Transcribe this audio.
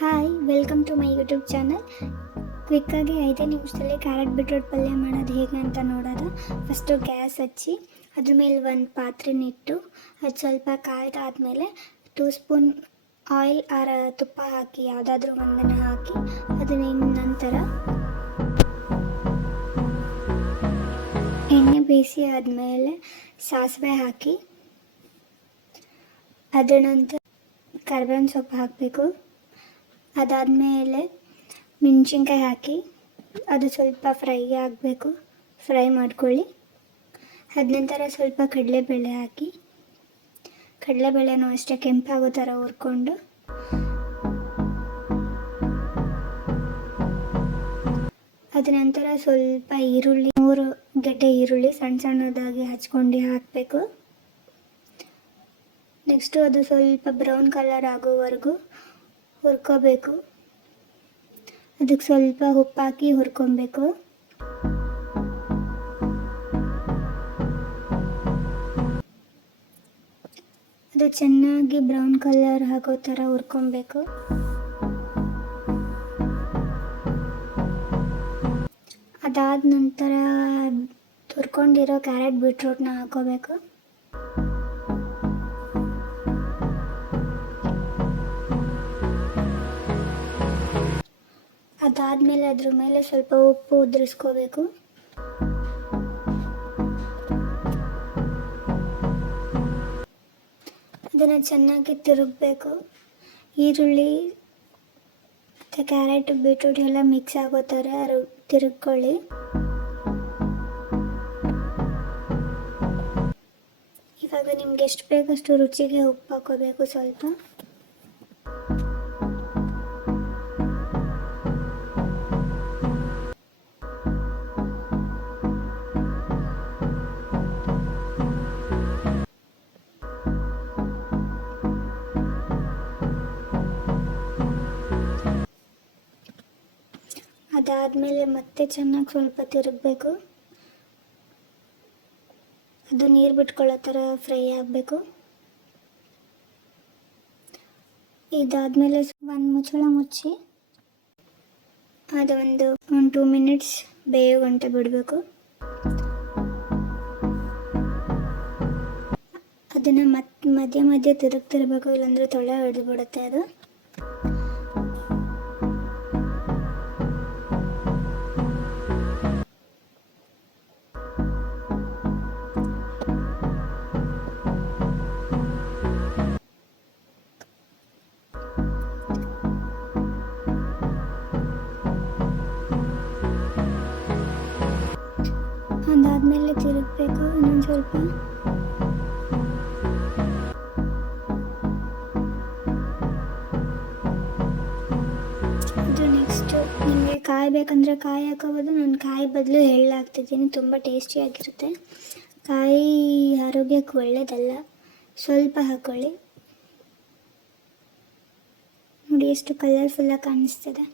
Hi, welcome to my YouTube channel. ಕ್ವಿಕ್ಕಾಗಿ 5 ನಿಮಿಷದಲ್ಲಿ carrot beetroot ಪಲ್ಯ ಮಾಡೋದು ಹೇಗೆ ಅಂತ ನೋಡೋದು. ಫಸ್ಟು ಗ್ಯಾಸ್ ಹಚ್ಚಿ ಅದ್ರ ಮೇಲೆ ಒಂದು ಪಾತ್ರೆನಿಟ್ಟು ಅದು ಸ್ವಲ್ಪ ಕಾಯ್ದಾದ್ಮೇಲೆ 2 ಸ್ಪೂನ್ ಆಯಿಲ್ ತುಪ್ಪ ಹಾಕಿ ಯಾವುದಾದ್ರೂ ಒಂದನ್ನು ಹಾಕಿ ಅದನ್ನ ನಂತರ ಎಣ್ಣೆ ಬೇಯಿಸಿ ಆದಮೇಲೆ ಸಾಸಿವೆ ಹಾಕಿ ಅದರ ನಂತರ ಕರಿಬೇವಿನ ಸೊಪ್ಪು ಹಾಕಬೇಕು. ಅದಾದಮೇಲೆ ಮೆಣಸಿನ್ಕಾಯಿ ಹಾಕಿ ಅದು ಸ್ವಲ್ಪ ಫ್ರೈ ಆಗಬೇಕು, ಫ್ರೈ ಮಾಡ್ಕೊಳ್ಳಿ. ಅದ ನಂತರ ಸ್ವಲ್ಪ ಕಡಲೆಬೇಳೆ ಹಾಕಿ ಕಡಲೆಬೇಳೆನೂ ಅಷ್ಟೇ ಕೆಂಪಾಗೋ ಥರ ಹುರ್ಕೊಂಡು ಅದ ನಂತರ ಸ್ವಲ್ಪ ಈರುಳ್ಳಿ 3 ಗೆಡ್ಡೆ ಈರುಳ್ಳಿ ಸಣ್ಣ ಸಣ್ಣದಾಗಿ ಹಚ್ಕೊಂಡು ಹಾಕಬೇಕು. ನೆಕ್ಸ್ಟು ಅದು ಸ್ವಲ್ಪ ಬ್ರೌನ್ ಕಲರ್ ಆಗೋವರೆಗೂ ಹುರ್ಕೋಬೇಕು. ಅದಕ್ಕೆ ಸ್ವಲ್ಪ ಉಪ್ಪಾಕಿ ಹುರ್ಕೊಬೇಕು. ಅದು ಚೆನ್ನಾಗಿ ಬ್ರೌನ್ ಕಲರ್ ಆಗೋ ಥರ ಹುರ್ಕೊಬೇಕು. ಅದಾದ ನಂತರ ಹುರ್ಕೊಂಡಿರೋ ಕ್ಯಾರೆಟ್ ಬೀಟ್ರೂಟ್ನ ಹಾಕೋಬೇಕು. ಅದಾದಮೇಲೆ ಅದ್ರ ಮೇಲೆ ಸ್ವಲ್ಪ ಉಪ್ಪು ಉದುರಿಸ್ಕೋಬೇಕು. ಅದನ್ನು ಚೆನ್ನಾಗಿ ತಿರುಗಬೇಕು. ಈರುಳ್ಳಿ ಮತ್ತು ಕ್ಯಾರೆಟ್ ಬೀಟ್ರೂಟ್ ಎಲ್ಲ ಮಿಕ್ಸ್ ಆಗೋ ಥರ ತಿರುಗ್ಕೊಳ್ಳಿ. ಇವಾಗ ನಿಮ್ಗೆ ಎಷ್ಟು ಬೇಕಷ್ಟು ರುಚಿಗೆ ಉಪ್ಪು ಹಾಕೋಬೇಕು ಸ್ವಲ್ಪ. ಅದಾದಮೇಲೆ ಮತ್ತೆ ಚೆನ್ನಾಗಿ ಸ್ವಲ್ಪ ತಿರುಗಬೇಕು. ಅದು ನೀರು ಬಿಟ್ಕೊಳ್ಳೋ ಥರ ಫ್ರೈ ಆಗಬೇಕು. ಇದಾದಮೇಲೆ ಒಂದು ಮುಚ್ಚಳ ಮುಚ್ಚಿ ಅದು ಒಂದು 2 ಮಿನಿಟ್ಸ್ ಬೇಯೋ ಗಂಟೆ ಬಿಡಬೇಕು. ಅದನ್ನು ಮಧ್ಯೆ ಮಧ್ಯೆ ತಿರುಗ್ತಿರ್ಬೇಕು, ಇಲ್ಲಾಂದರೆ ತೊಳೆ ಹಿಡಿದು ಬಿಡುತ್ತೆ ಅದು. ಅದಾದಮೇಲೆ ತಿರುಗಬೇಕು ಇನ್ನೊಂದು ಸ್ವಲ್ಪ. ಅದು ನೆಕ್ಸ್ಟು ನಿಮಗೆ ಕಾಯಿ ಬೇಕಂದರೆ ಕಾಯಿ ಹಾಕೋಬೋದು. ನಾನು ಕಾಯಿ ಬದಲು ಎಳ್ಳು ಹಾಕ್ತಿದ್ದೀನಿ, ತುಂಬ ಟೇಸ್ಟಿಯಾಗಿರುತ್ತೆ. ಕಾಯಿ ಆರೋಗ್ಯಕ್ಕೆ ಒಳ್ಳೆಯದಲ್ಲ, ಸ್ವಲ್ಪ ಹಾಕ್ಕೊಳ್ಳಿ. ನೋಡಿ ಎಷ್ಟು ಕಲರ್ಫುಲ್ಲಾಗಿ ಕಾಣಿಸ್ತಿದೆ.